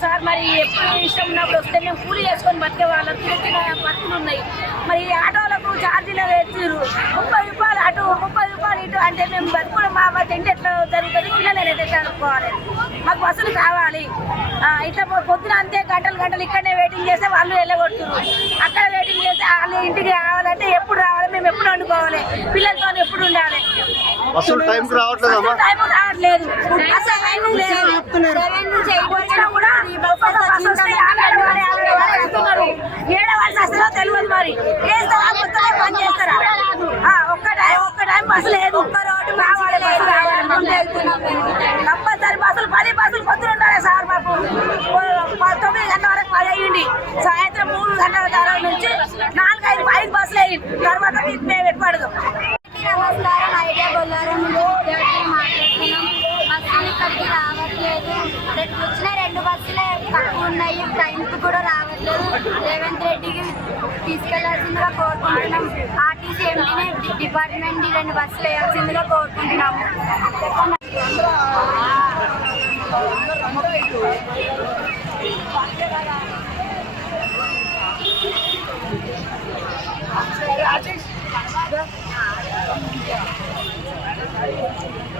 Sir మరి ఎప్పుడు ఇష్టం ఉన్నప్పుడు వస్తే మేము కూలీ చేసుకొని బతికే వాళ్ళం తిరుగుతున్న బతుకులు ఉన్నాయి. మరి ఆటోలకు ఛార్జీలు అంటే మేము బతుకులు మా మా తిండి ఎట్లా జరుగుతుంది పిల్లలు ఎట్లా చదువుకోవాలి మాకు బస్సులు కావాలి. ఆ, ఇట్లా పొద్దున అంతే గంటలు గంటలు ఇక్కడనే వెయిటింగ్ చేస్తే వాళ్ళు వెళ్ళగొడుతున్నారు అక్కడ వెయిటింగ్ చేస్తే వాళ్ళు ఇంటికి రావాలంటే ఎప్పుడు రావాలి? మేము ఎప్పుడు వండుకోవాలి? పిల్లలతో ఎప్పుడు ఉండాలి? టైం రావట్లేదు అసలు టైం లేదు వచ్చినా కూడా ఒక్కొక్క బస్సు వస్తే యాభై రూపాయలు, యాభై రూపాయలు ఇస్తున్నారు. ఏడ వాళ్ళు అసలు తెలియదు మరి వేస్తారా మొత్తమే పని చేస్తారా ఆ, ఒక్క టైం ఒక్క టైం బస్సు లేదు. ఒక్క రోడ్డు కావాలి బస్సు కావాలి ముందు వెళ్తున్నాం. మేము. కంపల్సరీ బస్సులు పది బస్సులు పొద్దున ఉండాలి సార్ మాకు. తొమ్మిది గంటల వరకు పని అయ్యింది. సాయంత్రం మూడు గంటల తర్వాత నుంచి నాలుగు ఐదు ఐదు బస్సులు అయ్యింది. తర్వాత మేము ఎట్టుపడదు నమస్కారం. ఐడియా బొల్లారం మాట్లాడుతున్నాం. బస్సులు ఇక్కడికి రావట్లేదు. రెండు వచ్చిన రెండు బస్సులే తక్కువ ఉన్నాయి. టైంకి కూడా రావట్లేదు. రేవంత్ రెడ్డికి తీసుకెళ్ళాల్సిందిగా కోరుకుంటున్నాం ఆర్టీసీ ఎంపీనే డిపార్ట్మెంట్ రెండు బస్సులు వేయాల్సిందిగా కోరుకుంటున్నాము